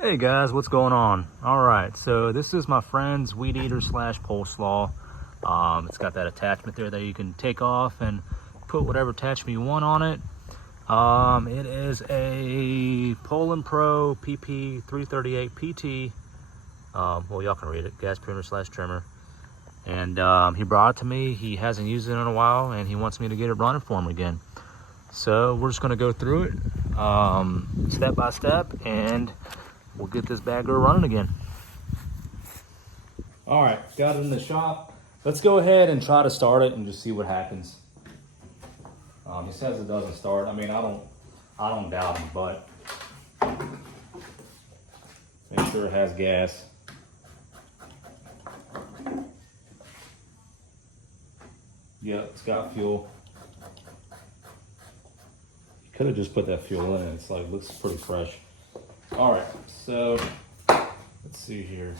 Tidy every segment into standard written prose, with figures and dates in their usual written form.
Hey guys, what's going on? All right, so this is my friend's Weedeater slash pole slaw. It's got that attachment there that you can take off and put whatever attachment you want on it. It is a Poulan Pro pp338pt. Well, y'all can read it, gas primer slash trimmer. And he brought it to me. He hasn't used it in a while and he wants me to get it running for him again. So we're just gonna go through it step by step, and we'll get this bad girl running again. All right, got it in the shop. Let's go ahead and try to start it and just see what happens. He says it doesn't start. I mean, I don't doubt him, but make sure it has gas. Yeah, it's got fuel. Could have just put that fuel in. It's like, looks pretty fresh. All right, so let's see here.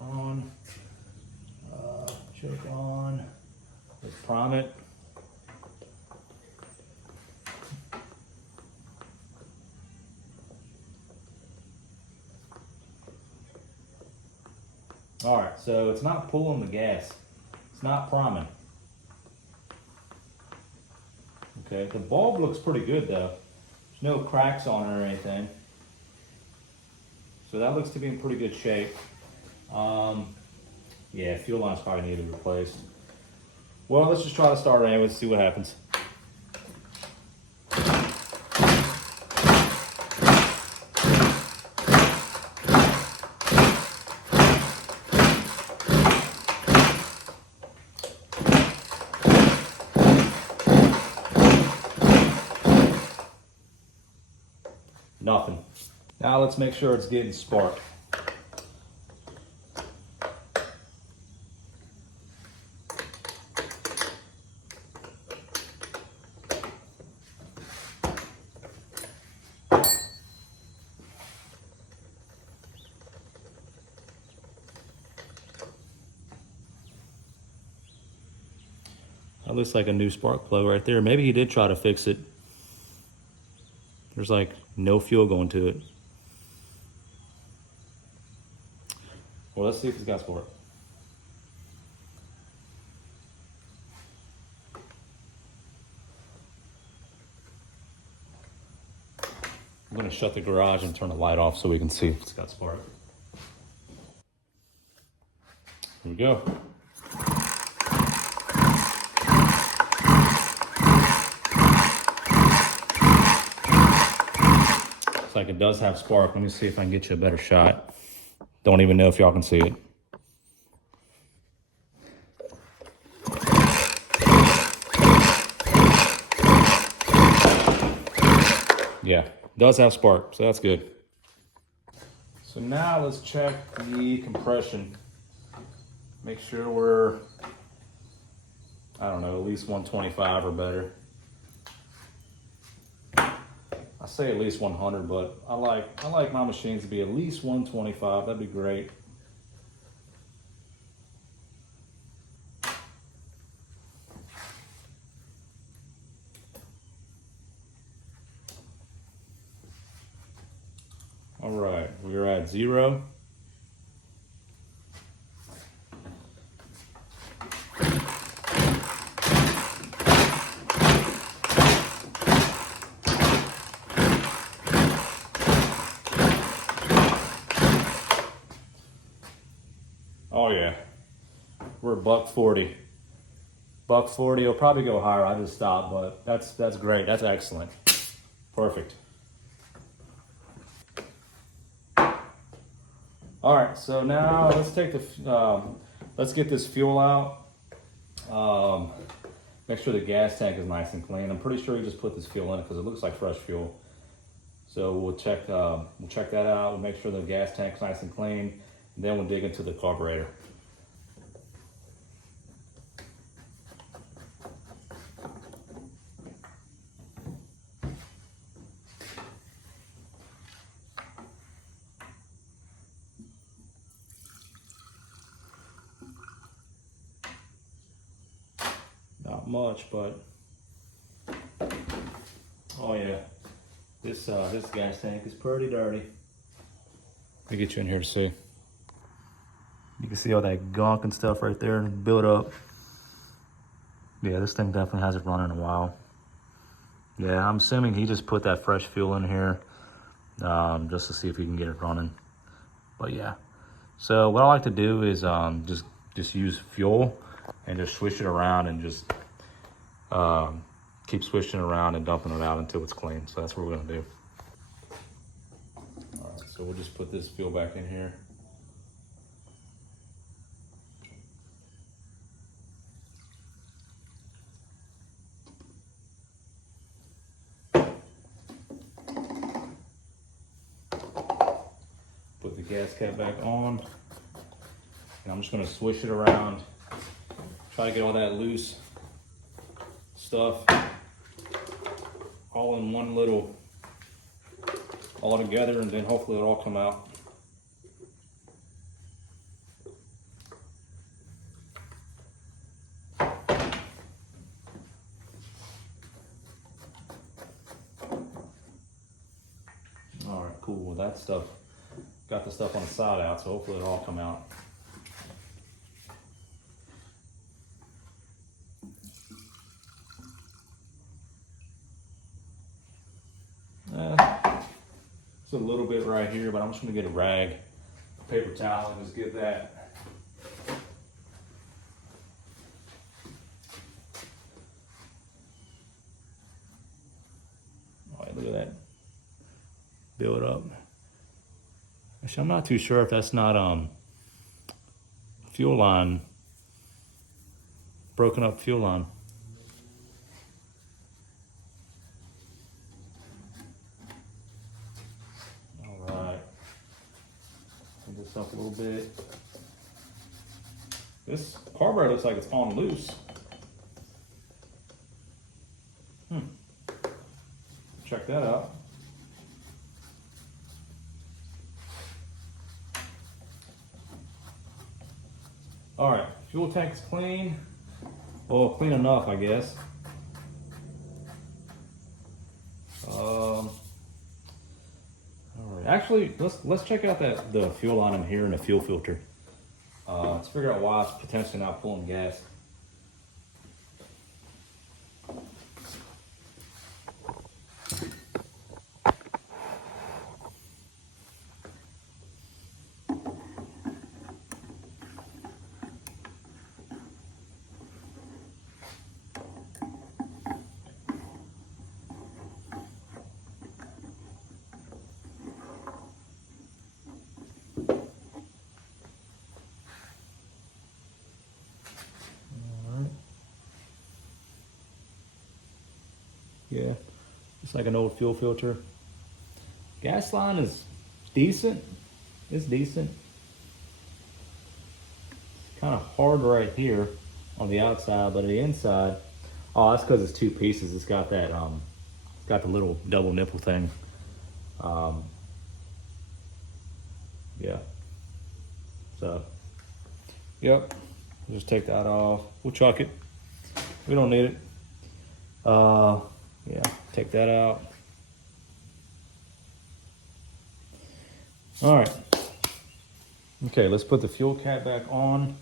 On, choke on. Let's prime it. All right, so it's not pulling the gas. It's not priming. Okay, the bulb looks pretty good though. There's no cracks on it or anything. So that looks to be in pretty good shape. Yeah, fuel lines probably need to be replaced. Well, let's just try to start it anyway, see what happens. Nothing. Now let's make sure it's getting spark. That looks like a new spark plug right there. Maybe he did try to fix it. There's like no fuel going to it. Well, let's see if it's got spark. I'm gonna shut the garage and turn the light off so we can see if it's got spark. Here we go. Looks like it does have spark. Let me see if I can get you a better shot. Don't even know if y'all can see it. Yeah, it does have spark, so that's good. So now let's check the compression. Make sure we're, I don't know, at least 125 or better. I say at least 100, but I like my machines to be at least 125. That'd be great. All right, we're at 0. Oh yeah, we're $1.40. $1.40, it'll probably go higher. I just stopped, but that's great. That's excellent. Perfect. All right, so now let's take the let's get this fuel out. Make sure the gas tank is nice and clean. I'm pretty sure you just put this fuel in it because it looks like fresh fuel. So we'll check that out. We'll make sure the gas tank's nice and clean. And then we'll dig into the carburetor. Not much, but oh yeah, this gas tank is pretty dirty. Let me get you in here to see. You can see all that gunk and stuff right there build up. Yeah, this thing definitely hasn't run in a while. Yeah, I'm assuming he just put that fresh fuel in here just to see if he can get it running. But yeah, so what I like to do is just use fuel and just swish it around and just keep swishing around and dumping it out until it's clean. So that's what we're gonna do. All right, so we'll just put this fuel back in here. Put the gas cap back on, and I'm just gonna swish it around, try to get all that loose stuff all in one little, all together, and then hopefully it'll all come out. All right, cool. Well, that stuff, got the stuff on the side out, so hopefully it'll all come out. It's a little bit right here, but I'm just gonna get a rag, a paper towel, and just get that. All right, look at that build up. Actually, I'm not too sure if that's not fuel line, broken up fuel line. This up a little bit. This carburetor looks like it's on loose. Check that out. All right, fuel tank's clean. Well, clean enough, I guess. Actually, let's check out the fuel line in here and the fuel filter. Let's figure out why it's potentially not pulling gas. Yeah, it's like an old fuel filter. Gas line is decent. It's decent. It's kind of hard right here on the outside, but on the inside, oh, that's because it's two pieces. It's got that, it's got the little double nipple thing. Yeah. So, yep. Just take that off. We'll chuck it. We don't need it. Yeah, take that out. All right. Okay, let's put the fuel cap back on.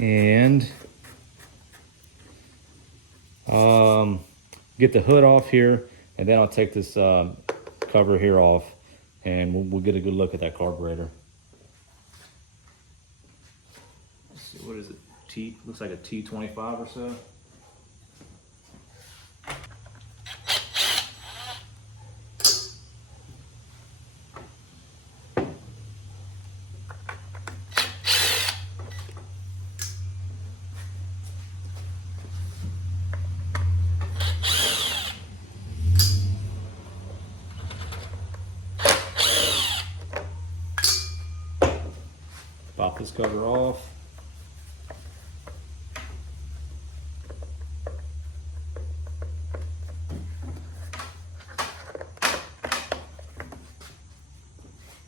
And get the hood off here, and then I'll take this cover here off, and we'll get a good look at that carburetor. Let's see, what is it? Looks like a T25 or so. Pop this cover off.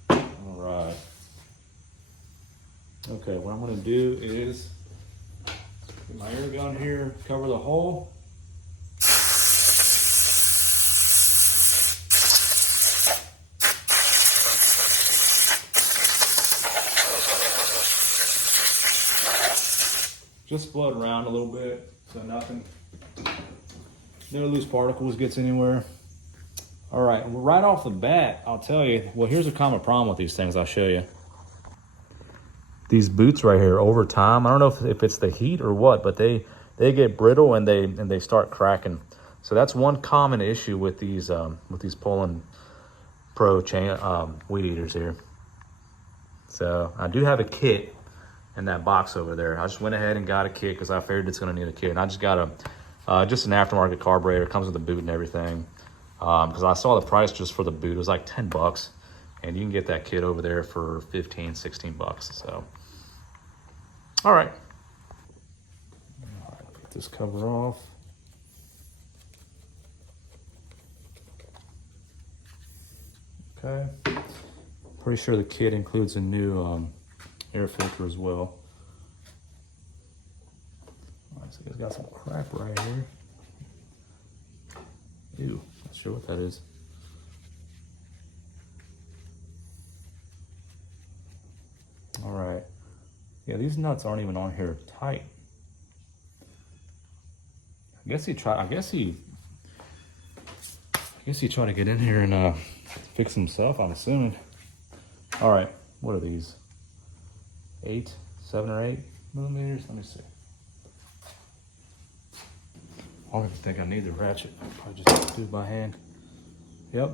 All right. Okay, what I'm gonna do is get my air gun here, cover the hole. just float around a little bit so nothing, no loose particles gets anywhere. All right, well, right off the bat, I'll tell you, well, here's a common problem with these things. I'll show you. These boots right here, over time, I don't know if it's the heat or what, but they get brittle and they start cracking. So that's one common issue with these Poulan Pro chain weed eaters here. So I do have a kit in that box over there. I just went ahead and got a kit because I figured it's going to need a kit. And I just got just an aftermarket carburetor. It comes with the boot and everything. Because I saw the price just for the boot. It was like 10 bucks. And you can get that kit over there for 15, 16 bucks. So, all right. Get this cover off. Okay. Pretty sure the kit includes a new air filter as well. All right, so it's got some crap right here. Ew, not sure what that is. All right. Yeah, these nuts aren't even on here tight. I guess he tried to get in here and fix himself, I'm assuming. All right, what are these? 7 or 8 millimeters? Let me see. I don't even think I need the ratchet. I'll probably just do it by hand. Yep.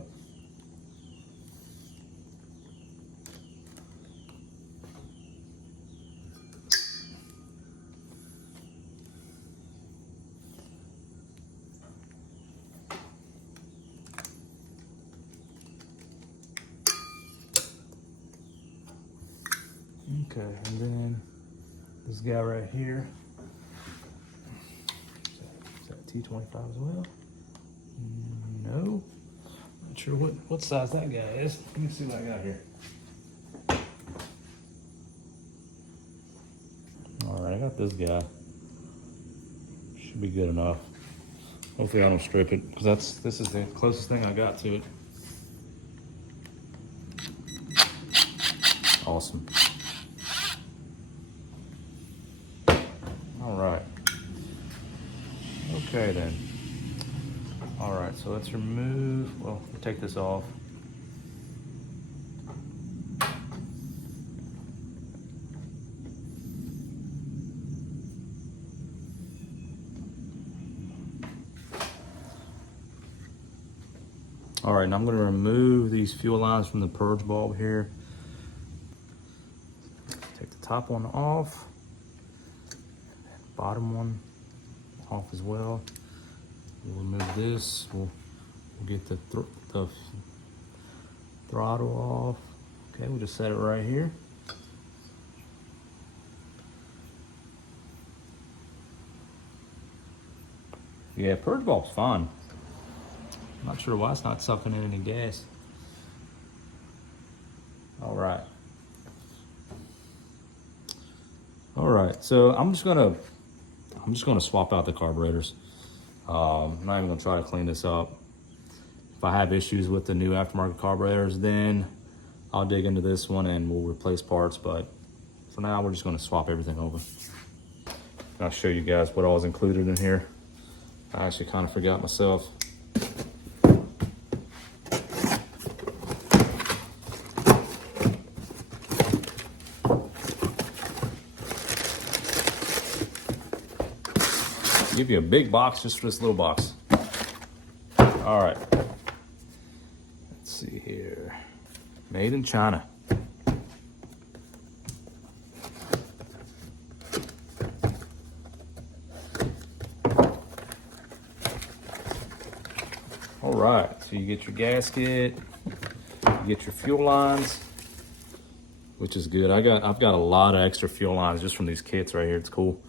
Okay, and then this guy right here. Is that T25 as well? No. Not sure what size that guy is. Let me see what I got here. All right, I got this guy. Should be good enough. Hopefully I don't strip it, because this is the closest thing I got to it. Awesome. All right. Okay then. All right, so let's remove, well, we'll take this off. All right, now I'm going to remove these fuel lines from the purge bulb here. Take the top one off, bottom one off as well. We'll remove this. We'll get the throttle off. Okay, we'll just set it right here. Yeah, purge bulb's fine. I'm not sure why it's not sucking in any gas. All right. All right, so I'm just gonna swap out the carburetors. I'm not even gonna try to clean this up. If I have issues with the new aftermarket carburetors, then I'll dig into this one and we'll replace parts. But for now, we're just gonna swap everything over. I'll show you guys what all is included in here. I actually kind of forgot myself. Give you a big box just for this little box. All right. Let's see here. Made in China. All right. So you get your gasket, you get your fuel lines, which is good. I've got a lot of extra fuel lines just from these kits right here. It's cool.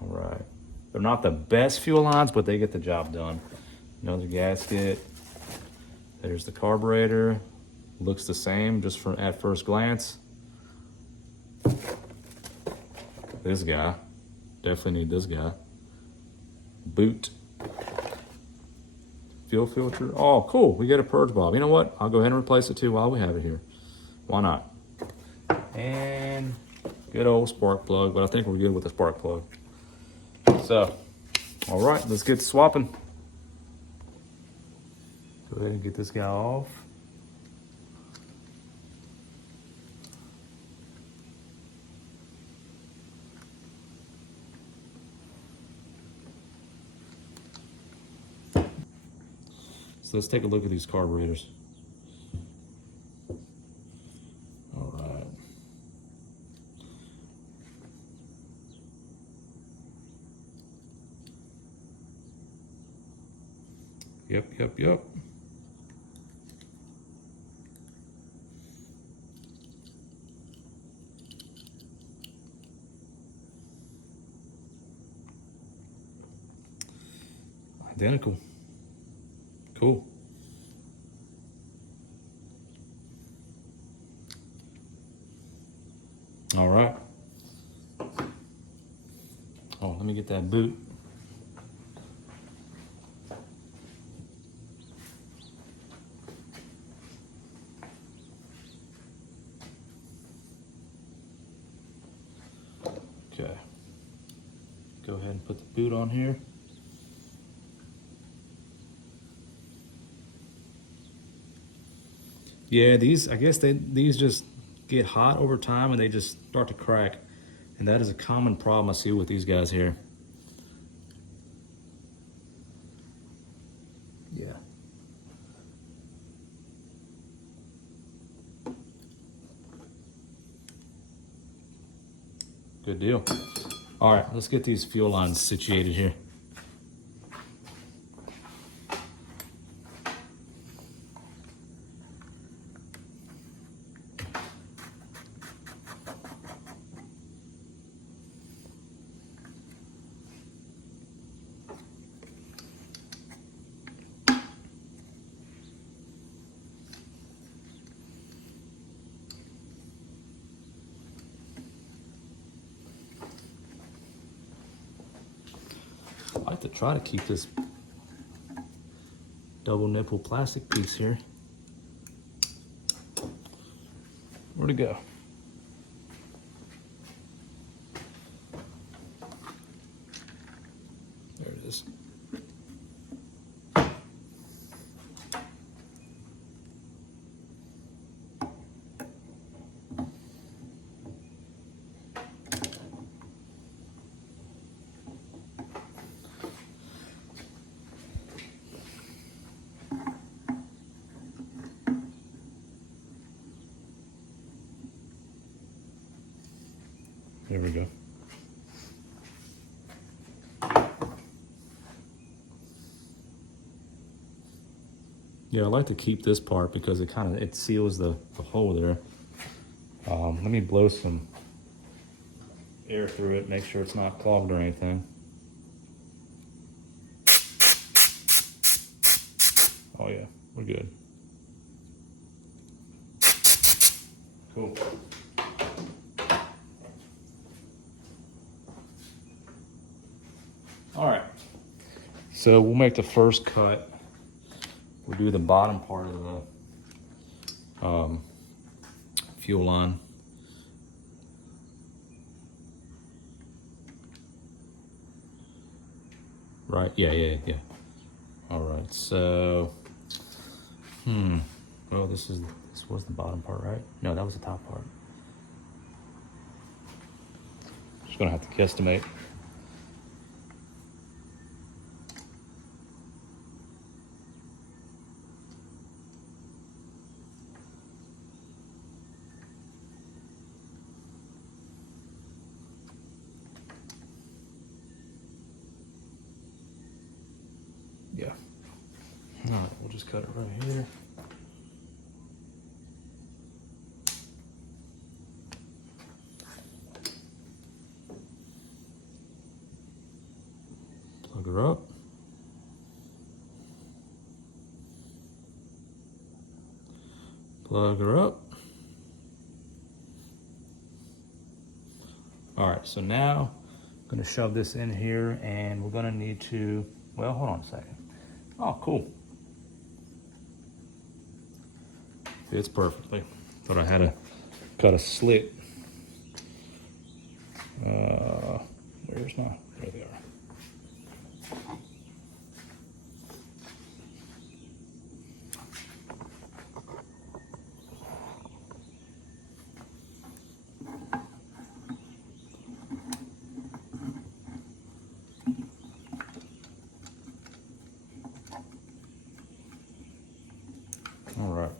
All right, they're not the best fuel lines, but they get the job done. Another gasket. There's the carburetor. Looks the same just from at first glance. This guy, definitely need this guy. Boot. Fuel filter. Oh, cool, we get a purge bulb. You know what? I'll go ahead and replace it too while we have it here. Why not? And Good old spark plug, but I think we're good with the spark plug. So, all right, let's get swapping. Go ahead and get this guy off. So let's take a look at these carburetors. All right. Yep. Identical. Cool. All right. Oh, let me get that boot. Okay. Go ahead and put the boot on here. Yeah, these, I guess these just get hot over time and they just start to crack. And that is a common problem I see with these guys here. Yeah. Good deal. All right, let's get these fuel lines situated here. I like to try to keep this double nipple plastic piece here. Where'd it go? There it is. There we go. Yeah, I like to keep this part because it seals the hole there. Let me blow some air through it, make sure it's not clogged or anything. Oh yeah, we're good. Cool. All right, so we'll make the first cut. We'll do the bottom part of the fuel line. Right, yeah. All right, so, well, this was the bottom part, right? No, that was the top part. Just gonna have to guesstimate. Yeah. All right, we'll just cut it right here. Plug her up. Plug her up. All right, so now I'm gonna shove this in here and we're gonna need to, well, hold on a second. Oh, cool. Fits perfectly. Thought I had to cut a slit wires now? There they are. All right.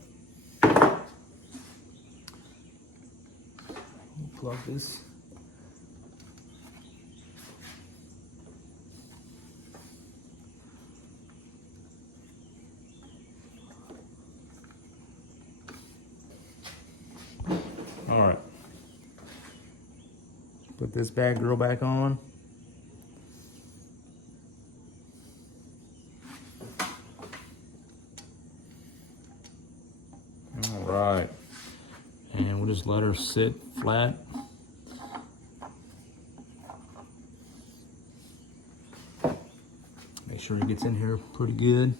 Plug this. All right. Put this bad girl back on. All right. And we'll just let her sit flat. Make sure it gets in here pretty good.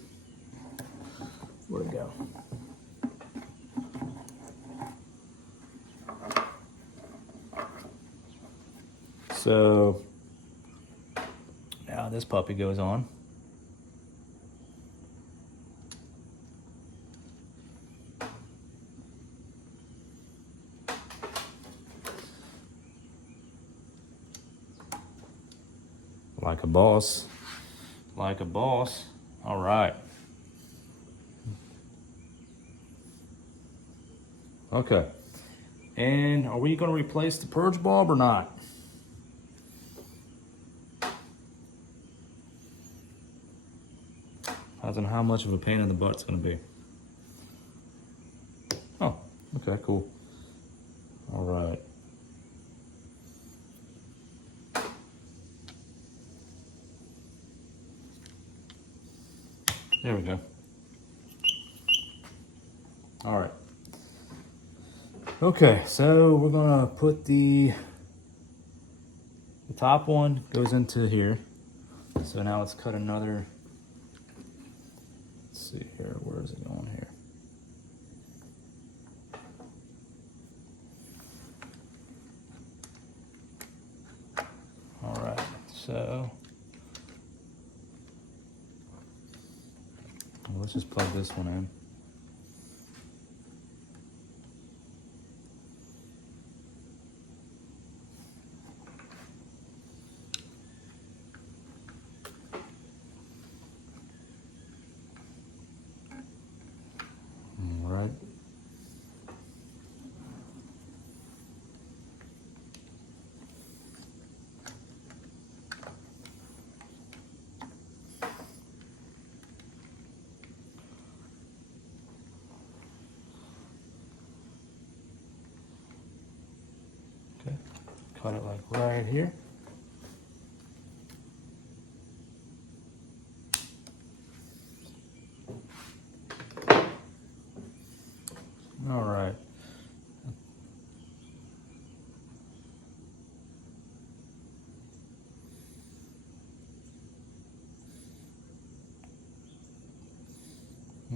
Where'd it go? So now this puppy goes on. Like a boss. Like a boss. All right. Okay. And are we going to replace the purge bulb or not? Depends on how much of a pain in the butt it's going to be. Oh, okay, cool. All right. There we go. All right. Okay, so we're gonna put the top one goes into here. So now let's cut another. Let's see here, where is it going here? All right, so let's just plug this one in. All right. Okay, cut it like right here. All right.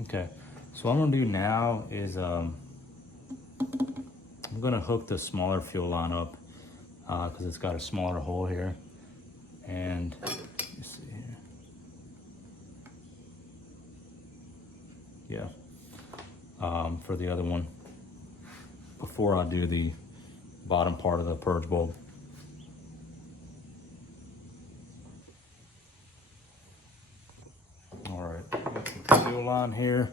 Okay, so what I'm gonna do now is I'm gonna hook the smaller fuel line up because it's got a smaller hole here. And let's see here. Yeah, for the other one before I do the bottom part of the purge bulb. All right, got the fuel line here,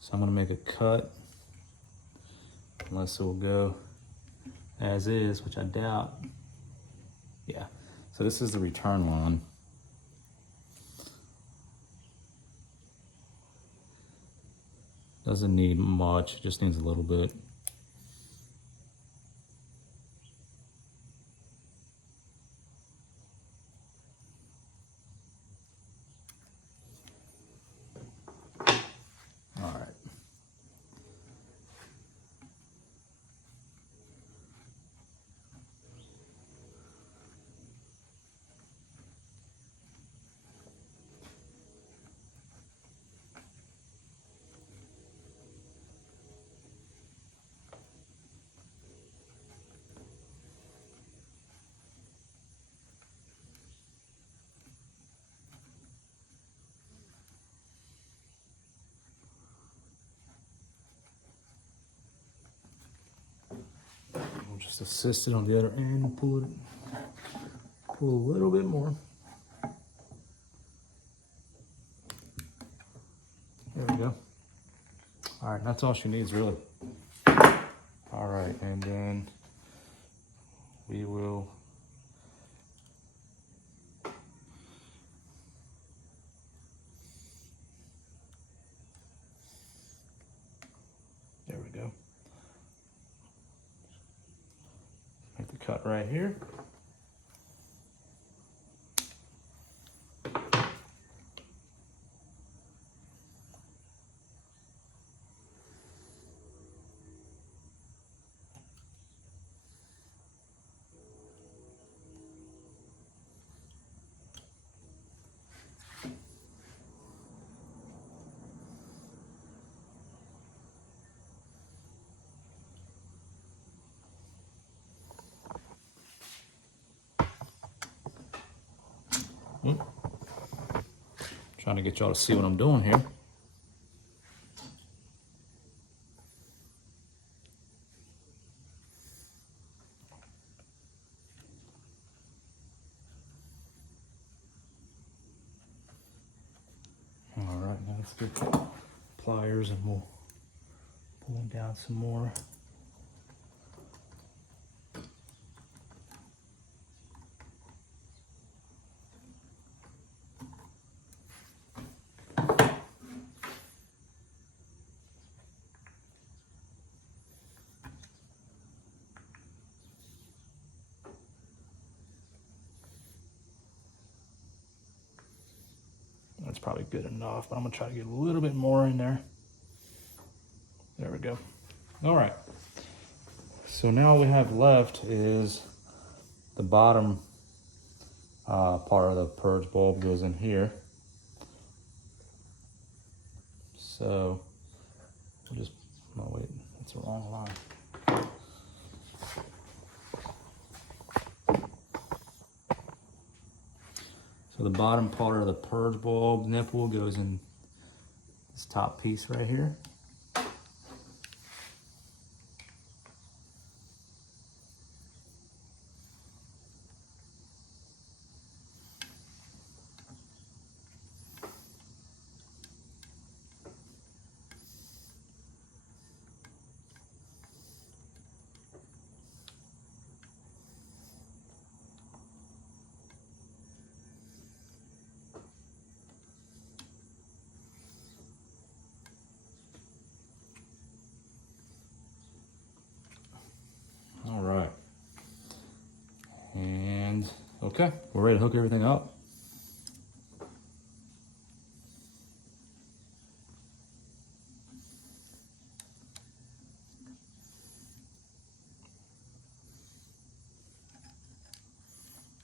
so I'm gonna make a cut, unless it will go as is, which I doubt. Yeah, so this is the return line. Doesn't need much, just needs a little bit. All right. Just assist it on the other end and pull a little bit more. There we go. All right, that's all she needs really. All right, and then we will there we go. Make the cut right here. Trying to get y'all to see what I'm doing here. All right, now let's get the pliers and we'll pull them down some more. That's probably good enough, but I'm gonna try to get a little bit more in there. There we go. All right. So now all we have left is the bottom part of the purge bulb goes in here. So we'll just, oh wait, that's the wrong line. So the bottom part of the purge bulb nipple goes in this top piece right here. All right. And okay, we're ready to hook everything up.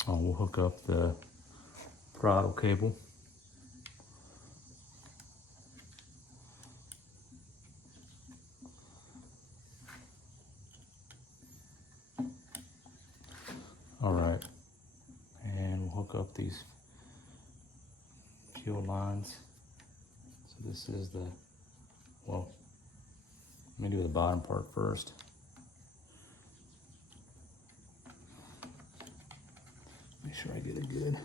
Oh, we'll hook up the throttle cable. All right, and we'll hook up these fuel lines. So this is the, well, let me do the bottom part first. Make sure I get it good.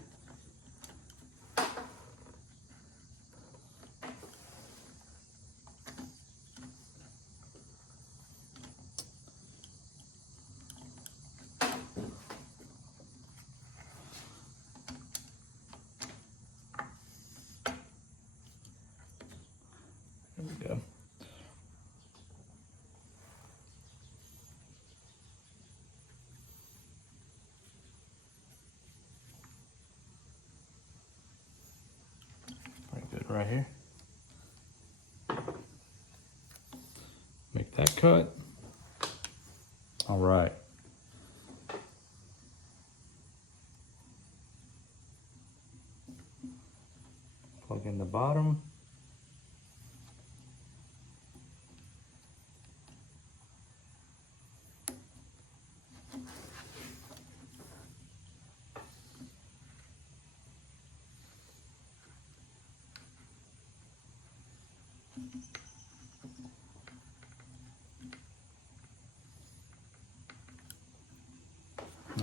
There we go. Pretty good right here. Make that cut. All right. Plug in the bottom.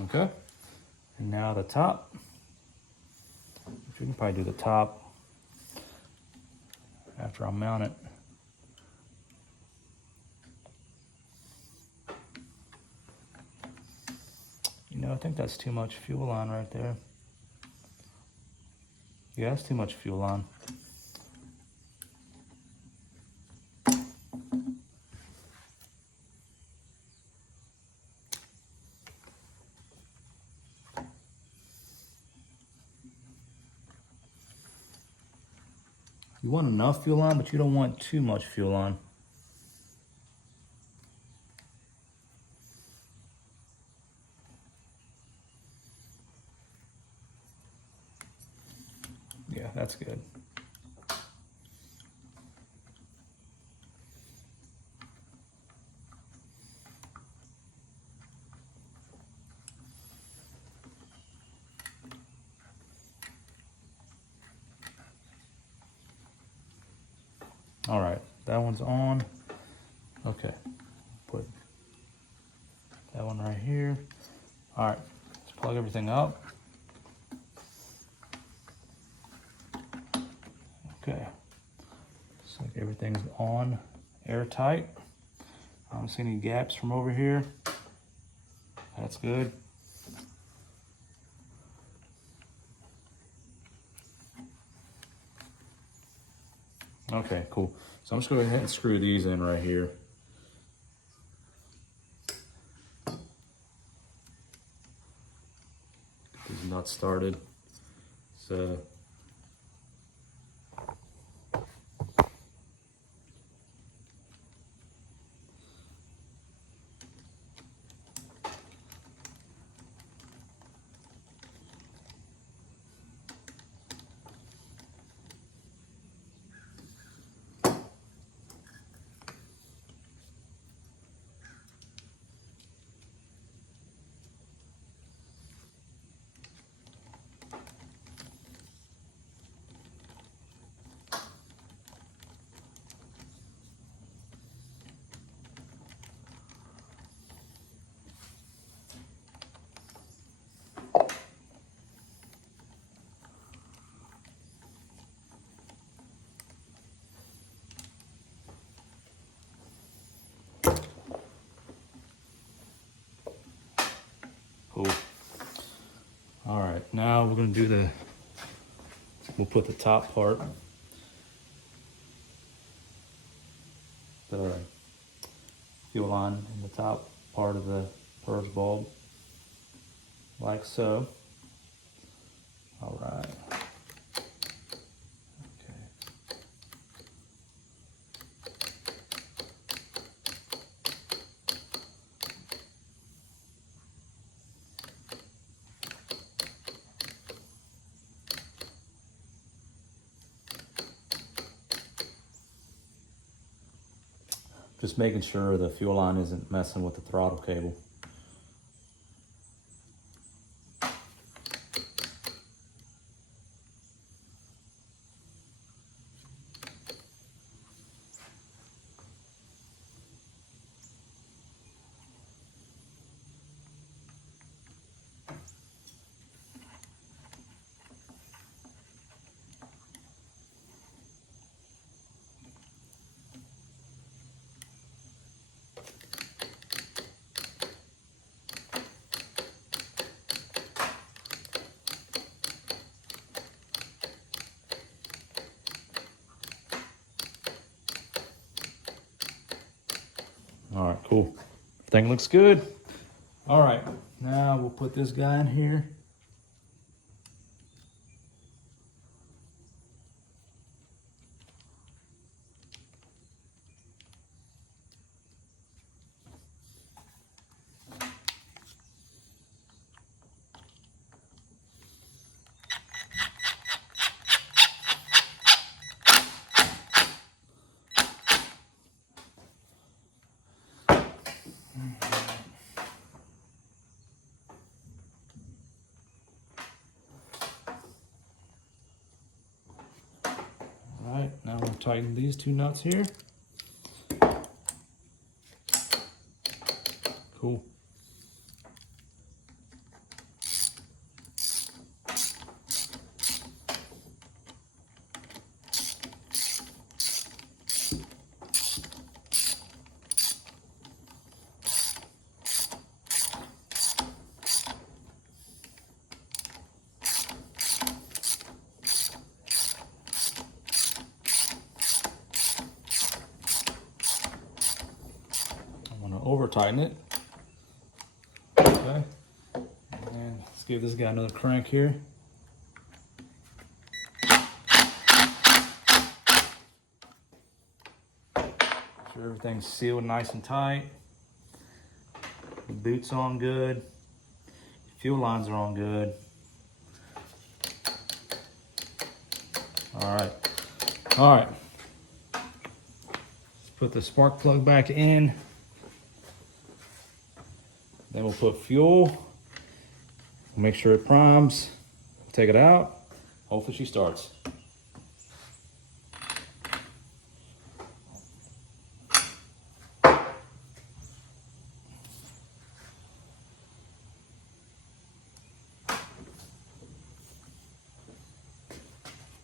Okay. And now the top. We can probably do the top after I mount it. You know, I think that's too much fuel line right there. Yeah, that's too much fuel line. You want enough fuel line, but you don't want too much fuel line. Yeah, that's good. All right, that one's on. Okay, put that one right here. All right, let's plug everything up. Okay, looks like everything's on, airtight. I don't see any gaps from over here. That's good. Okay, cool. So I'm just going to go ahead and screw these in right here. Get these nuts started. So cool. All right, now we're gonna do we'll put the top part, the fuel line in the top part of the purge bulb, like so. All right. Okay. Just making sure the fuel line isn't messing with the throttle cable. All right, cool. Everything looks good. All right, now we'll put this guy in here. All right, now we'll tighten these two nuts here. Cool. over tighten it. Okay. And let's give this guy another crank here. Make sure everything's sealed nice and tight. The boot's on good. Fuel lines are on good. All right. Let's put the spark plug back in. Then we'll put fuel. We'll make sure it primes. We'll take it out. Hopefully she starts.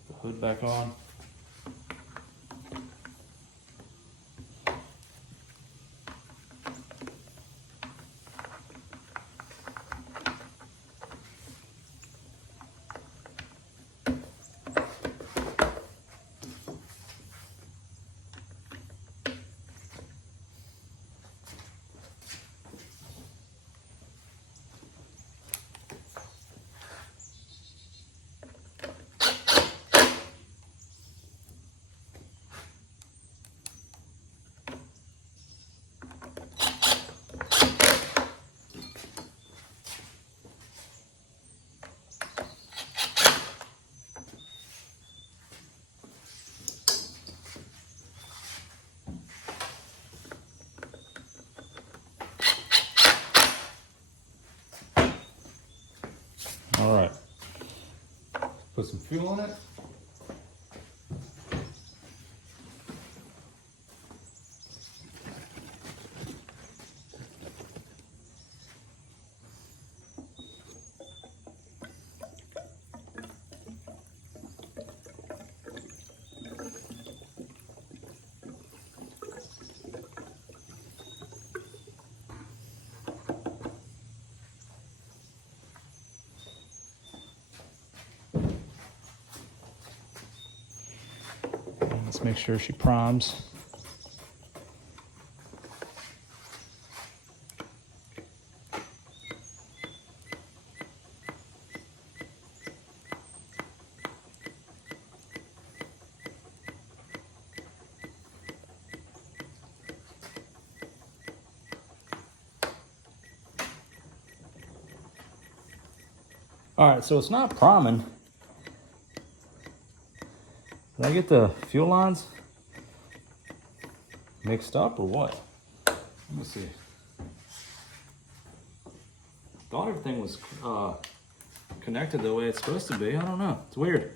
The hood back on. All right, put some fuel on it. Let's make sure she primes. All right, so it's not priming. Did I get the fuel lines mixed up or what? Let me see. Thought everything was connected the way it's supposed to be. I don't know. It's weird.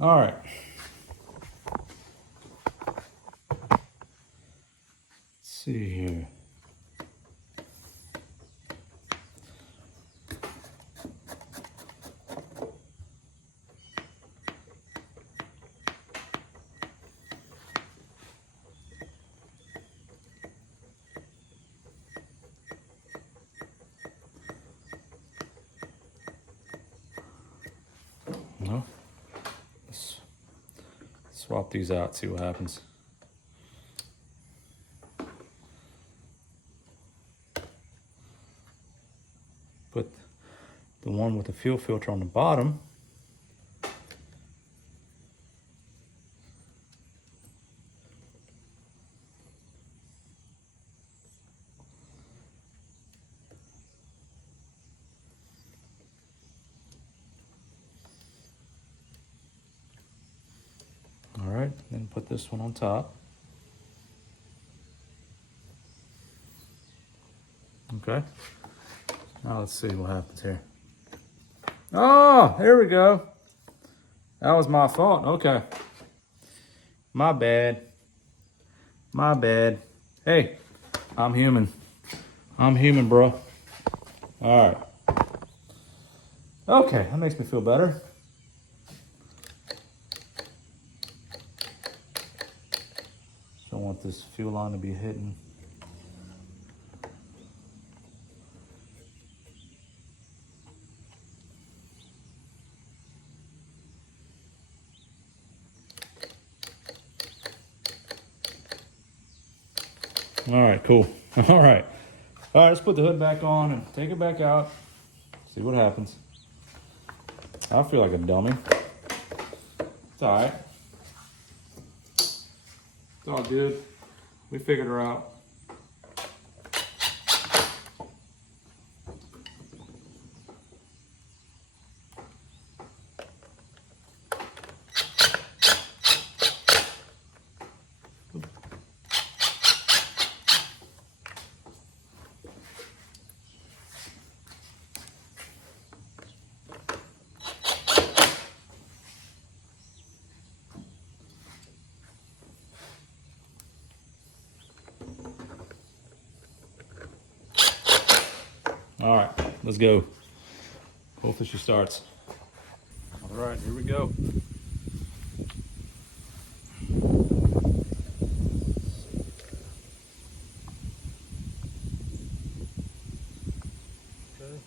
All right. Let's see here. No. Let's swap these out, see what happens. Put the one with the fuel filter on the bottom. All right, then put this one on top. Okay. Now let's see what happens here. Oh, here we go. That was my fault. Okay. My bad. My bad. Hey, I'm human. I'm human, bro. All right. Okay, that makes me feel better. Don't want this fuel line to be hitting All right, cool. All right, let's put the hood back on and take it back out. See what happens. I feel like a dummy. It's all right. It's all good. We figured her out. All right, let's go. Hopefully she starts. All right, here we go. Okay,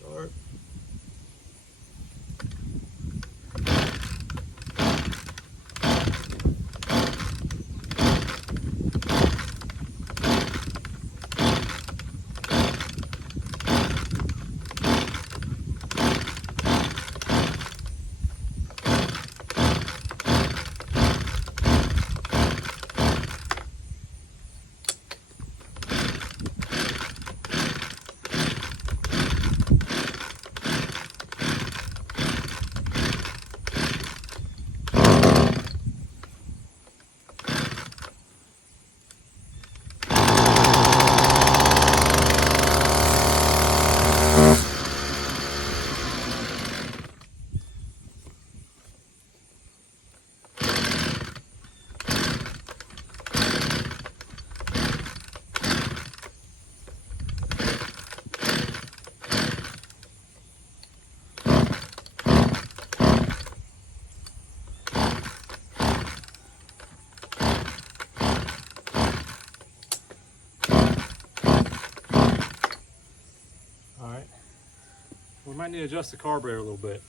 start. All right, we might need to adjust the carburetor a little bit.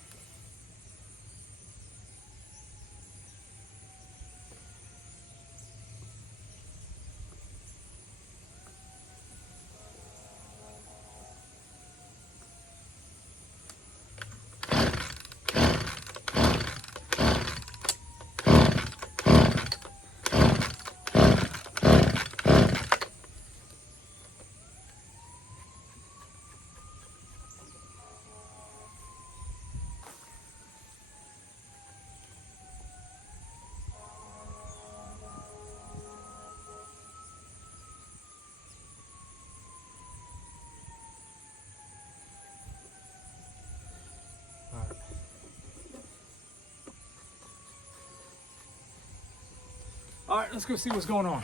All right, let's go see what's going on.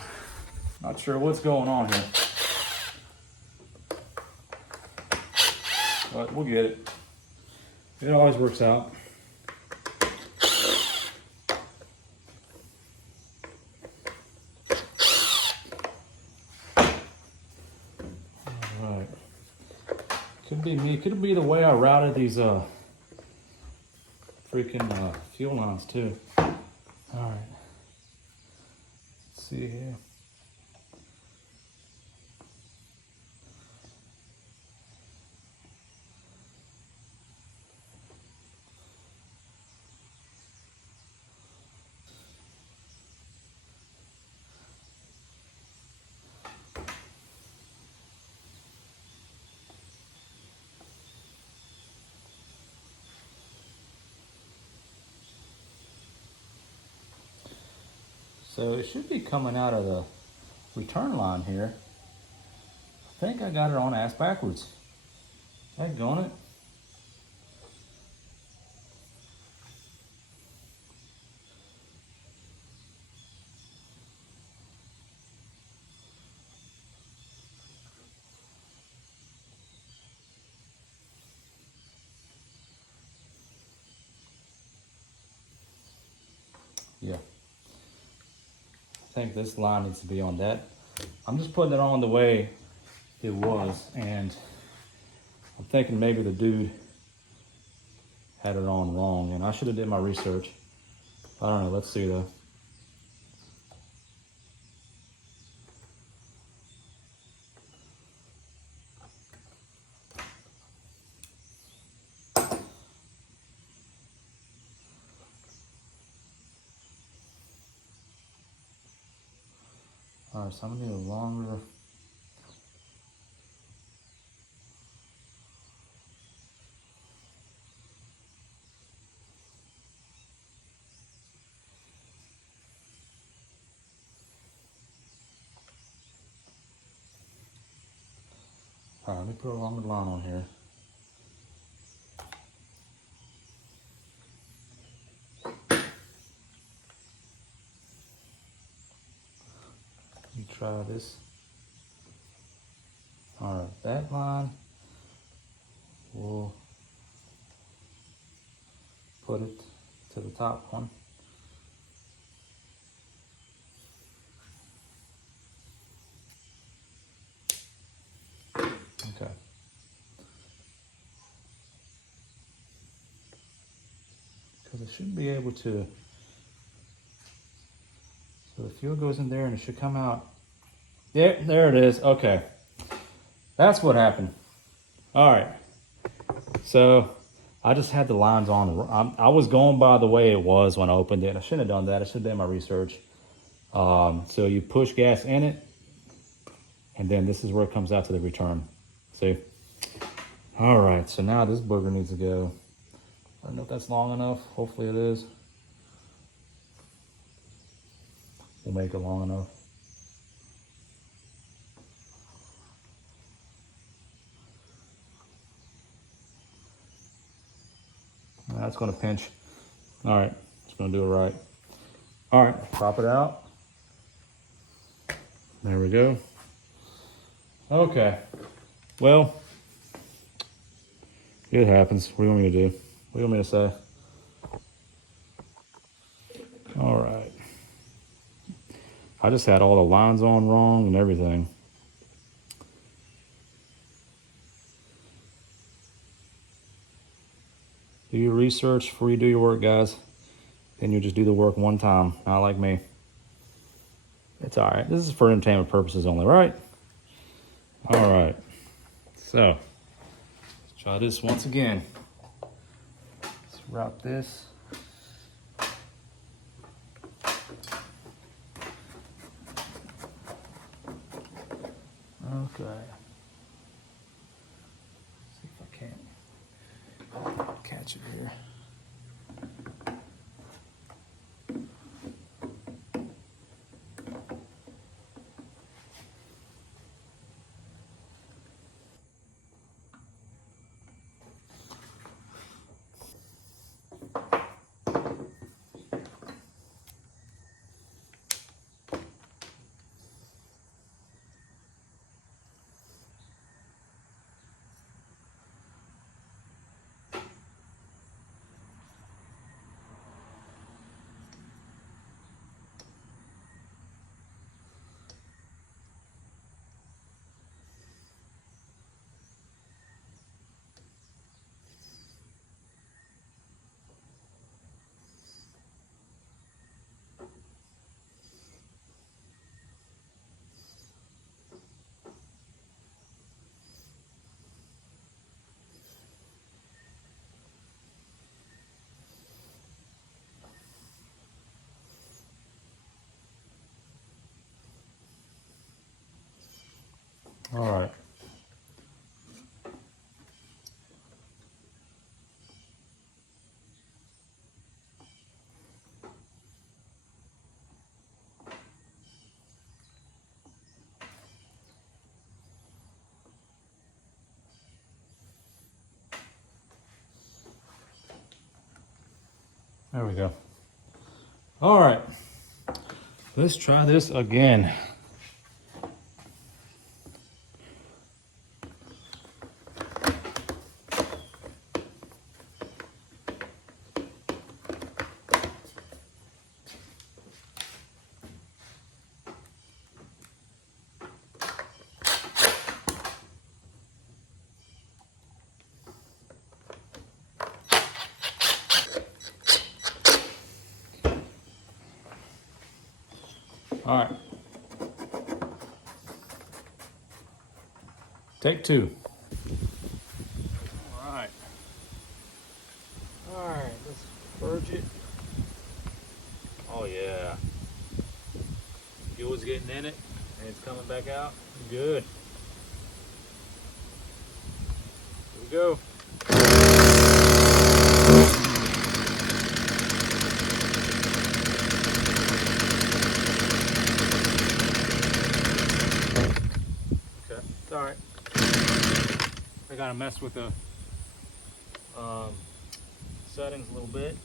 Not sure what's going on here, but we'll get it. It always works out. All right. Could be me. Could be the way I routed these freaking fuel lines too. All right. Let's see here. So it should be coming out of the return line here. I think I got it on ass backwards. Daggone it. Yeah. I think this line needs to be on that. I'm just putting it on the way it was, and I'm thinking maybe the dude had it on wrong, and I should have did my research. I don't know, let's see though. Alright, so I'm gonna need a longer. Alright, let me put a longer line on here. Let me try this. Alright, that line, we'll put it to the top one. Okay. Because it should be able to, so the fuel goes in there and it should come out. There it is. Okay. That's what happened. All right. So I just had the lines on. I was going by the way it was when I opened it. I shouldn't have done that. I should have done my research. So you push gas in it, and then this is where it comes out to the return. See? All right. So now this booger needs to go. I don't know if that's long enough. Hopefully it is. We'll make it long enough. That's going to pinch. All right, just going to do it right. All right, pop it out. There we go. Okay, well, it happens. What do you want me to do? What do you want me to say? All right. I just had all the lines on wrong and everything. Do your research before you do your work, guys. Then you just do the work one time, not like me. It's all right. This is for entertainment purposes only, right? All right. So, let's try this once again. Let's route this. Okay. See if I can't catch it here. All right. There we go. All right. Let's try this again. All right. Take two. All right. All right, let's purge it. Oh yeah. Fuel's getting in it. And it's coming back out. Good. Here we go. Okay, it's all right. I gotta mess with the settings a little bit.